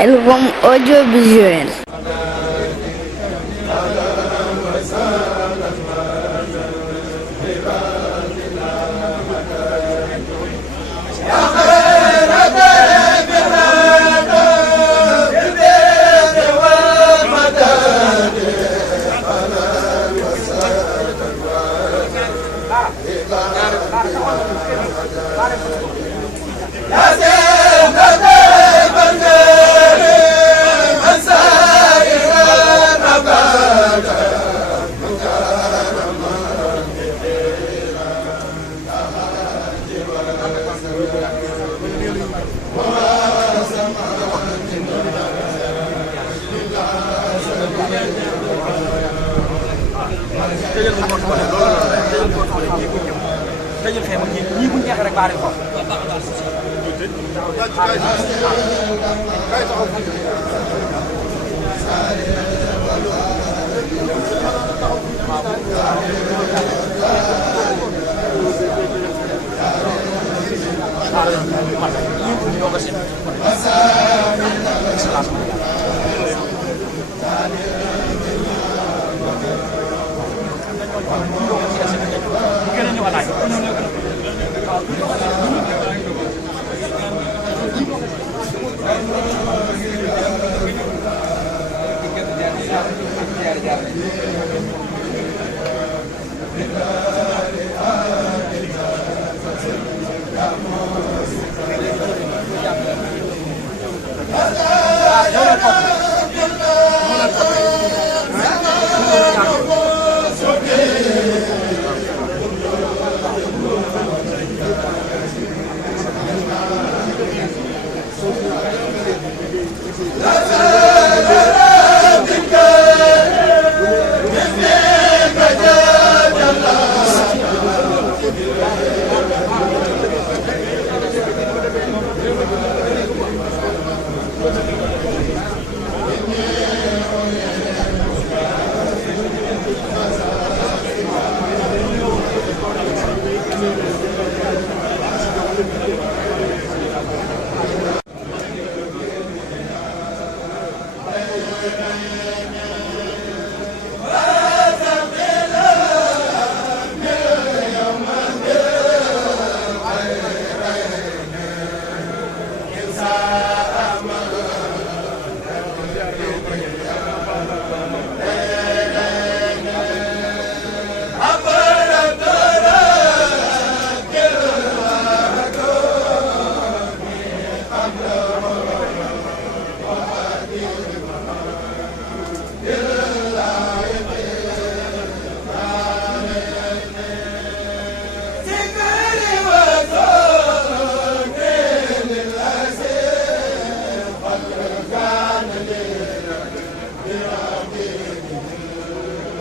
Khelcom audiovisuel.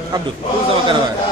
Abdou sama kanam waay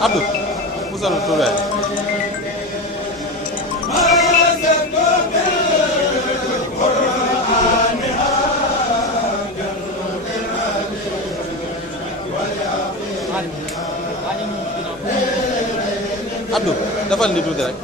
Abdou musal Touré Abdou defal ni tuuti rek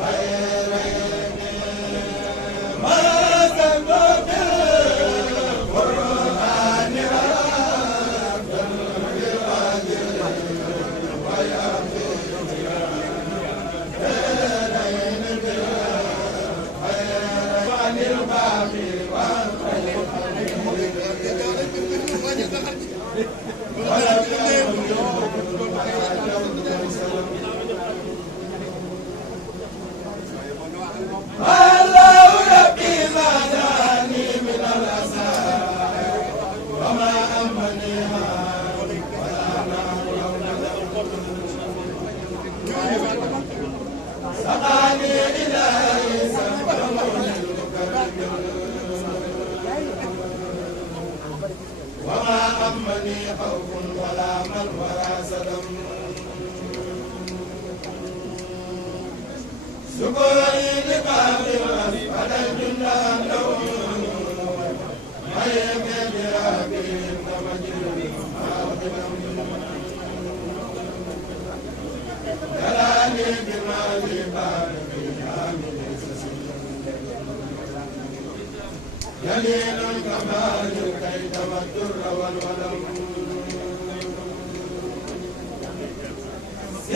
جليل الكمال الكيد والدر والولم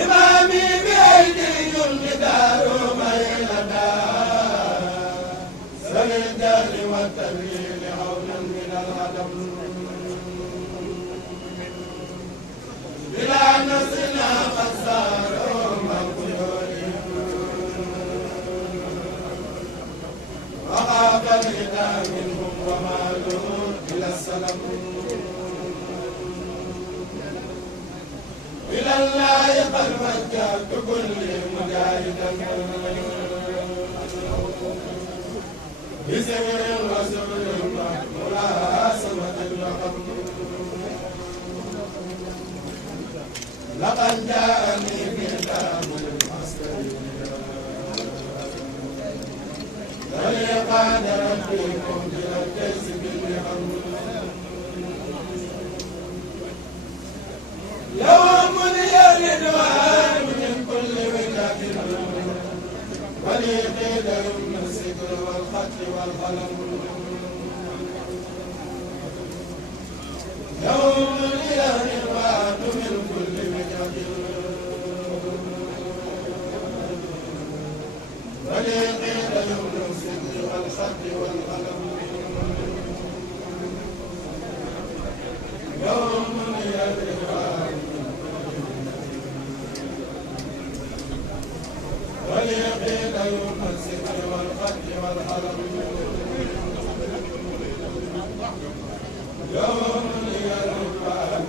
إمامي بأيدي الجدار ميلدا سل الجهل والتدليل عونا من الهدم بلا نسنا قد صاروا مقبول وخاف الغنى منهم ومالوا إلى السلام إلى الله قد وجهت كل مجاهدا بسر وسر ملاسمة الرقم لقد جاءني كتاب المصدر ولقد ربكم بالكذب بالحمد يوم الرضوان من كل وجهة ولي قيد يمن السكر والخط والقلم يوم الرضوان من كل وجهة ولي قيد يمن السكر والخط والقلم يوم الرضوان وليقين يوم السكر والخد والحرم يوم الرضوان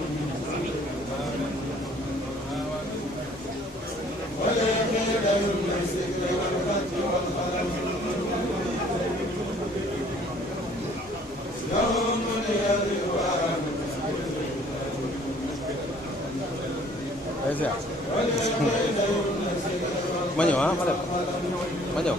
وليقين يوم السكر والخد والحرم يوم الرضوان وليقين يوم السكر ma ñëw ah ma dem ma ñëw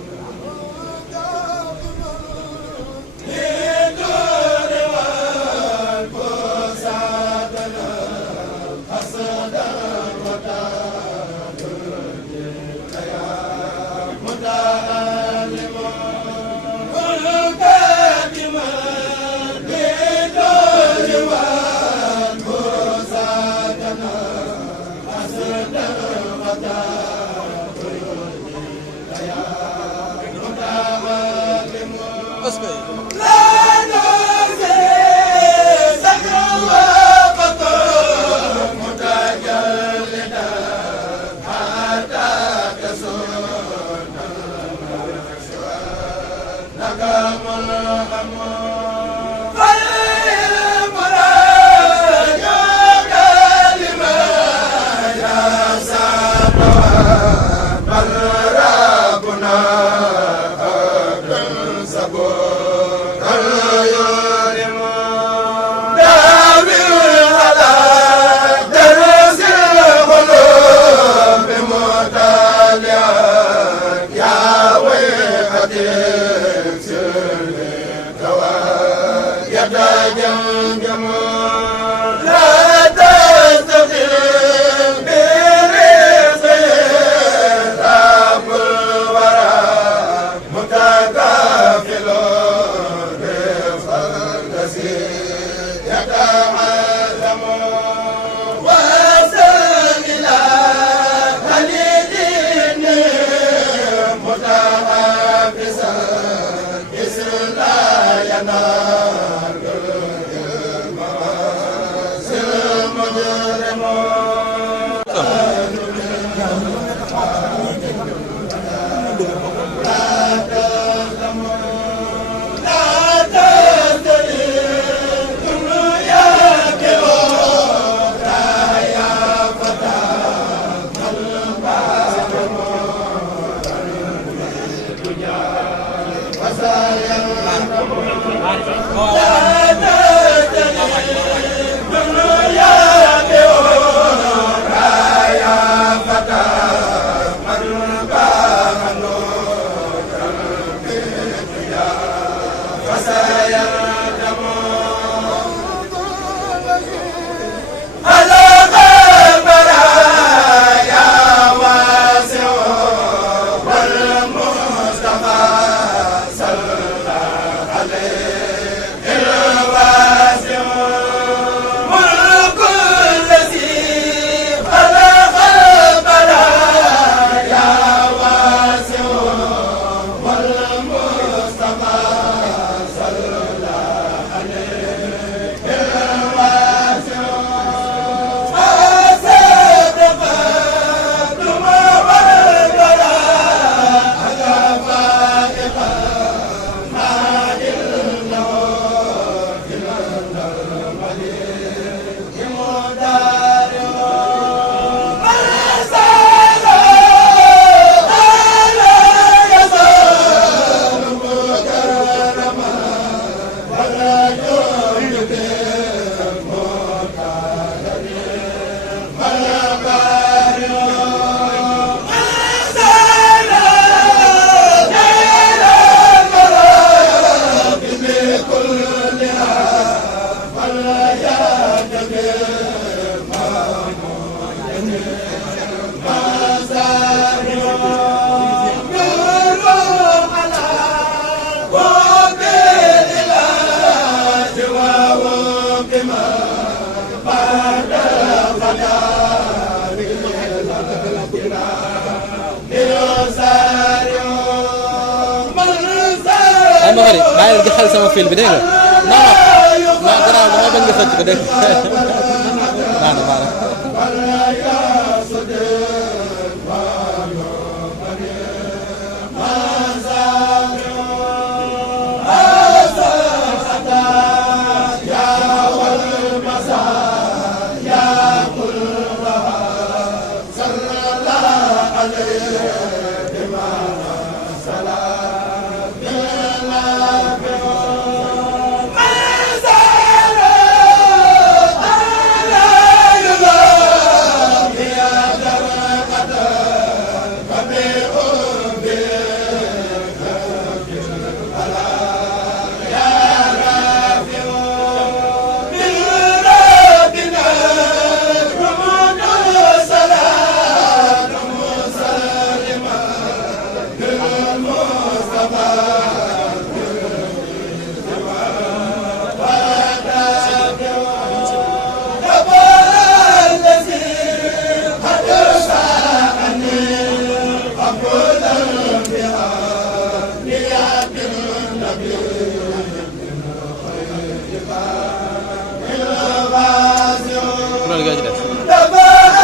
داوي الهلاك درس القلوب ay ma xarit bàyyi di xel sama fil bi dégg nga non garaaw damay bañ nga xëcc ko dégg baax na baax na loolu nga ci def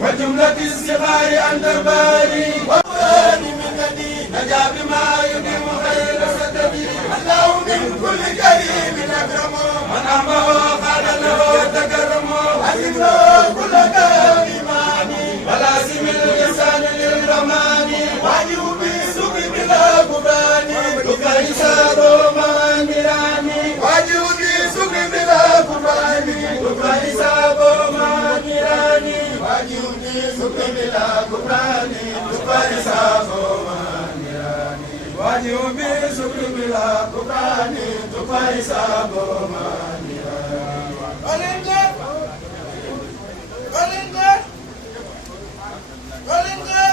وجملة الصغار أنت الباري وقرآن منني نجا بما يديم خير سددي الله من كل كريم أكرم من أمه قال له تكرم أكرم كل كريم ولازم الإنسان للرحمن واجب بسوق بلا كبران كفر سابو من نيراني واجب بسوق بلا كبران كفر سابو من نيراني واجب بسوق بلا كبران كفر سابو من نيراني wajibi sukri bila bukani tupai sabomani Olinge Olinge Olinge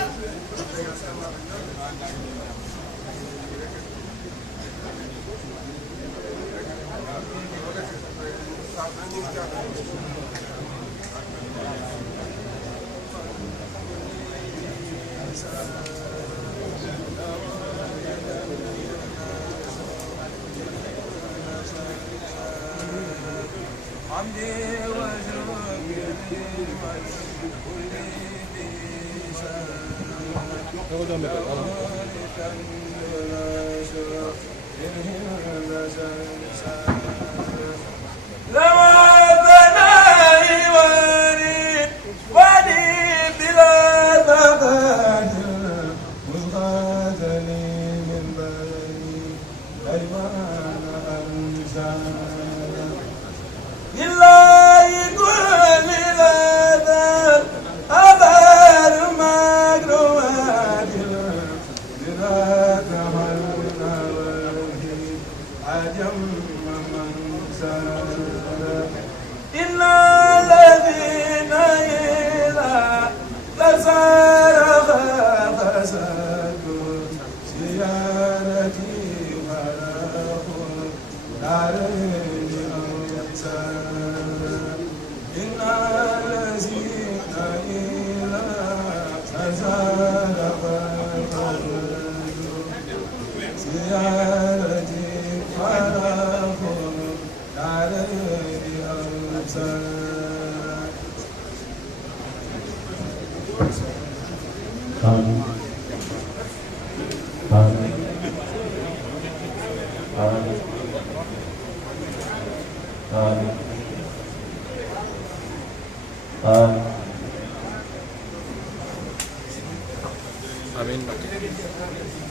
Amin.